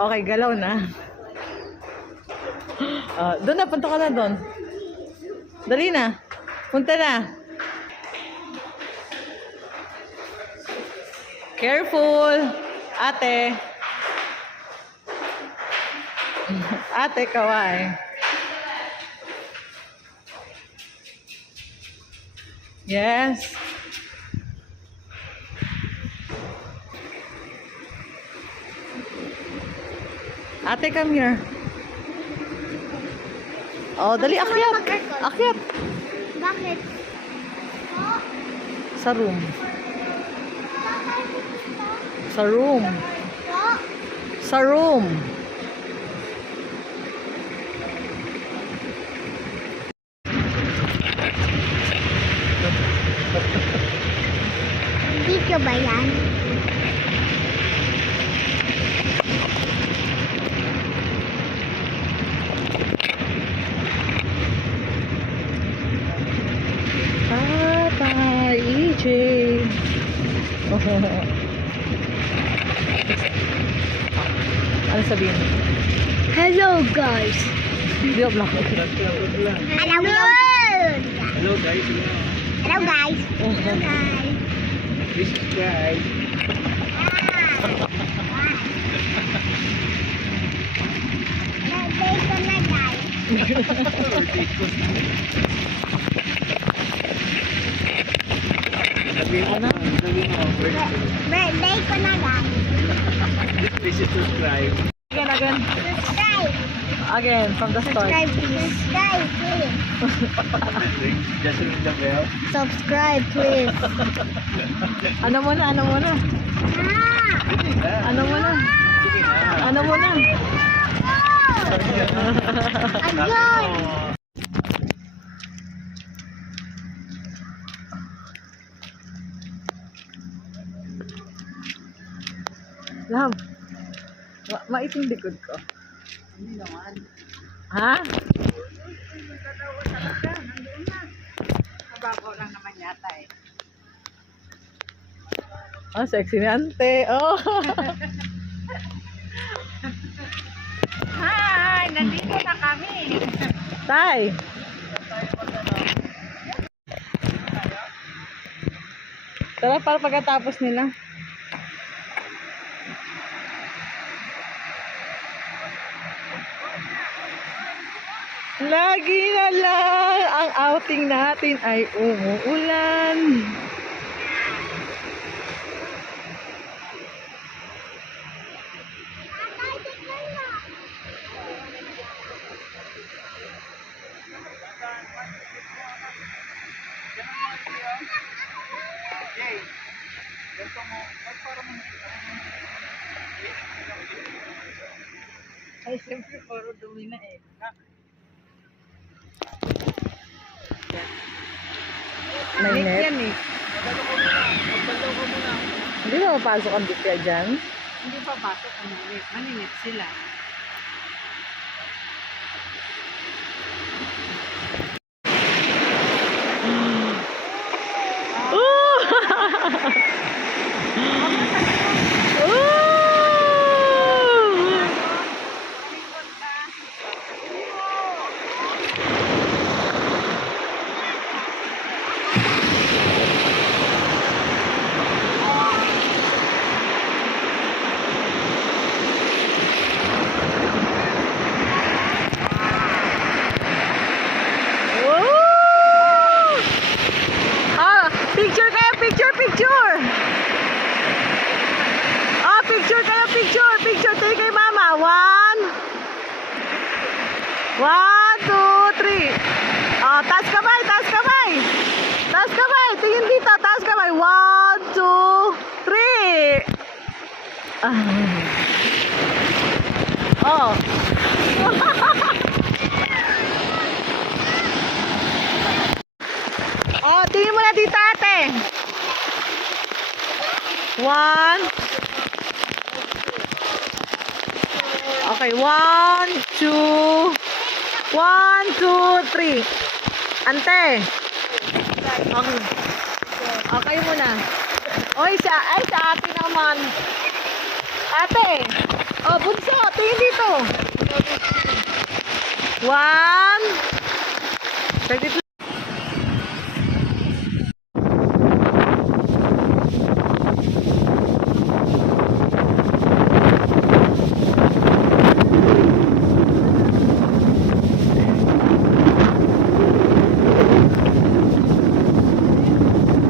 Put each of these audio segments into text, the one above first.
Okay, galaw na. Doon na, punta ka na doon. Dali na. Punta na. Careful. Ate. Ate, kaway. Yes. Ate, come here. Oh, dali, akyat. Akyat. Bakit? Sa room. Sa room. Sa room. Video ba yan? Papa, EJ. Ano sabihin? Hello guys. Video vlog. Hello yun. Hello guys. Hello guys. Hello guys. This is guys. Birthday ko na guys. Sabihin mo na. Sabihin mo. Birthday ko na guys. This is subscribe. Again. Subscribe. Again, from the start. Subscribe please. Subscribe please. Just ring the bell. Subscribe please. Ano muna, ano muna? Ano muna? Ano muna? Ayun. Love, maiting likod ko. Hindi naman. Ha? Mababaw lang naman yata eh. Oh, sexy ni ante. Oh. Hi! Nandito na kami. Tay. Tara, para pagkatapos nila. Lagi na lang ang outing natin ay umuulan. Ay, siyempre, puro dumi na eh. May net. Yan eh. Hindi ba mapasok ang bikya dyan? Hindi pa pasok ang ulit. Maninit sila. Picture kayo, picture, picture. Oh, picture kayo, picture, picture. Tayo kay mama. 1, 2, 3. Oh, taas kamay, taas kamay. Taas kamay, tingin dito, taas kamay. 1, 2, 3. Oh. Oh, tingin mo na dito, ate. 1. Okay, 1, 2. 1, 2, 3. Ante. Okay. Okay muna. Oy, sa ate naman. Ate. Oh, bunso, tingin dito. 1, 32.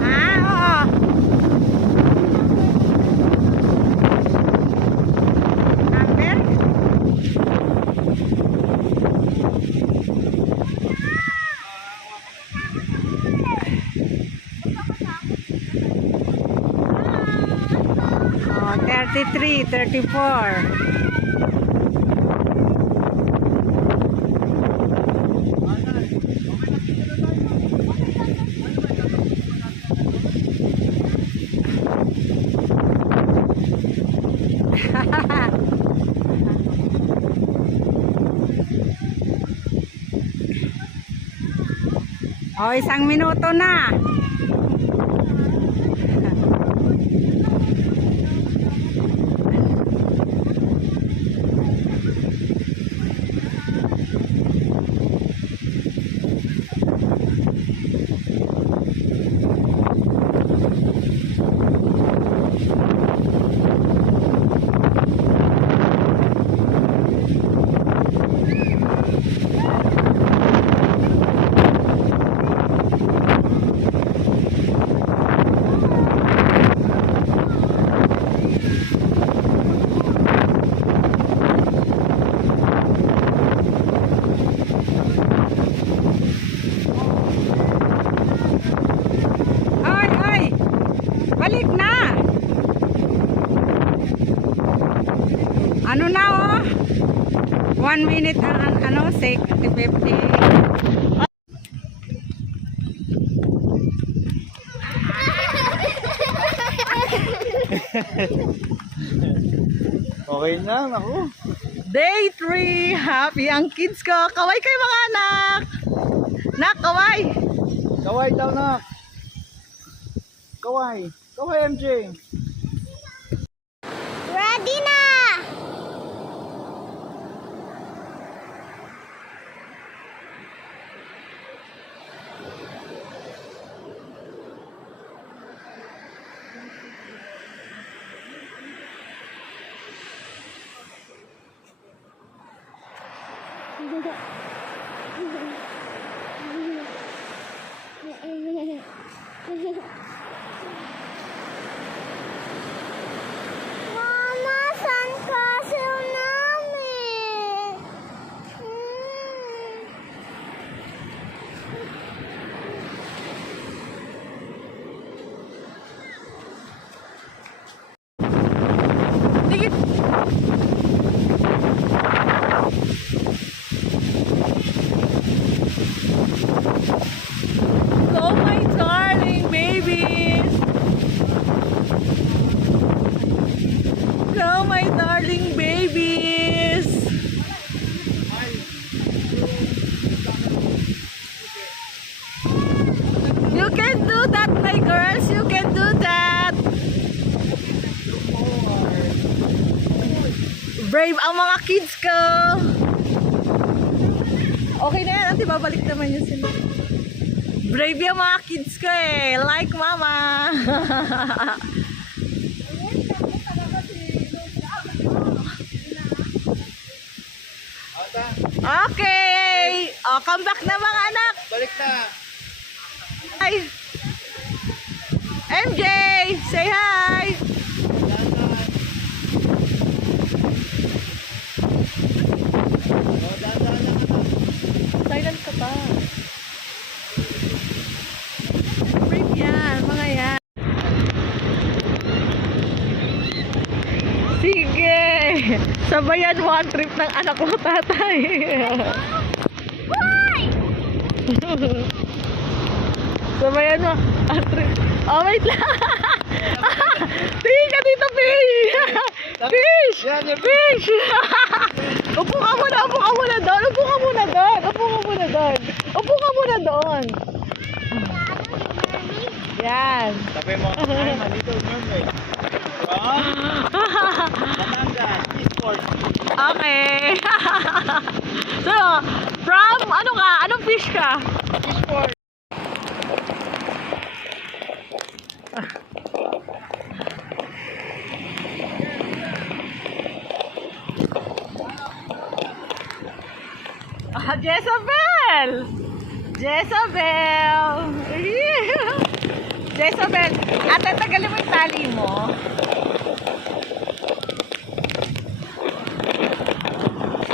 Ah, oo. Number? Oh, 33, 34. Oh, 1 minuto na. Ay, ay! Balik na! Ano na oh? 1 minute ang ano, 50. Okay na, naku. Day 3, happy ang kids ko. Kaway kayo mga anak. Nak, kaway. Kaway daw na. Kaway. Kaway, MJ. Ready na! Mama, saan castle namin? Tingin. Oh my darling babies. Oh my darling babies. You can do that, my girls. You can do that. Brave ang mga kids ko. Okay na yan. Ante, babalik naman yun sila. Brave yung mga kids ko eh. Like mama. Okay. O, come back na mga anak. Balik na. Hi. MJ, say hi. Silent ka pa. Brave yan, mga yan. Sige. Sabayan mo ang trip ng anak mo, tatay. Sabayan mo ang trip. Oh, wait lang. Tingin ka dito, fish. Fish. Fish. Upo ka muna doon. Upo ka muna doon. Yan. Sabi mo, ay, manito, remember. Batangas, Eastport. Okay. So, from, ano ka? Anong fish ka? Fish for. Ah, Jezabel! Jezabel! Jezabel, ate, tagalin mo yung tali mo.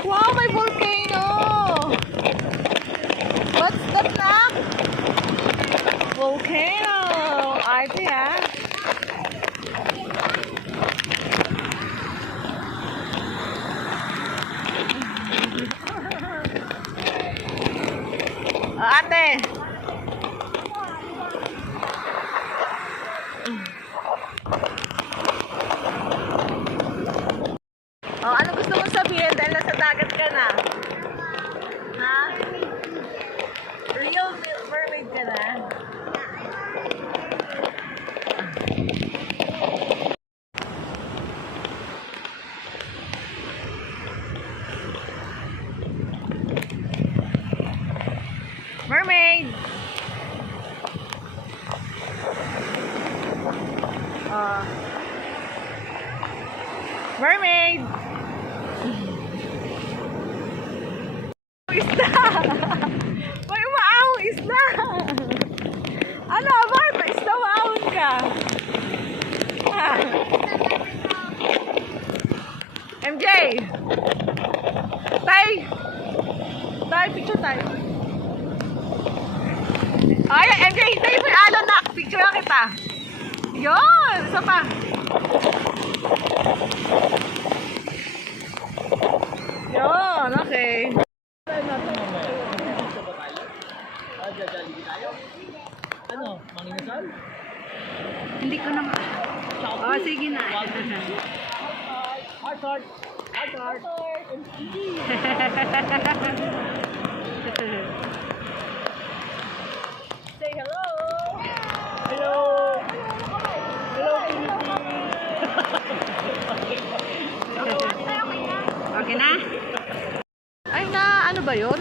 Wow, may volcano! What's that na? Volcano! Arte ah. Ate! Oh, ano gusto mong sabihin dahil nasa dagat ka na? Ha? Real mermaid ka na? Mermaid! Mermaid! Isda! May umaahong isda! Ano, bakit isda umaahon ka? Ah. MJ! Tay! Tay, picture tayo. Ay, MJ, hintayin mo yung alon na. Picture na kita. Yun! Isa pa. Yun, okay. Ano? Manginasal? Hindi ko naman. Oh, sige na. Heart, heart. Heart, heart. Say hello! Hello. Hello, Okay na? Ay na, ano ba yun?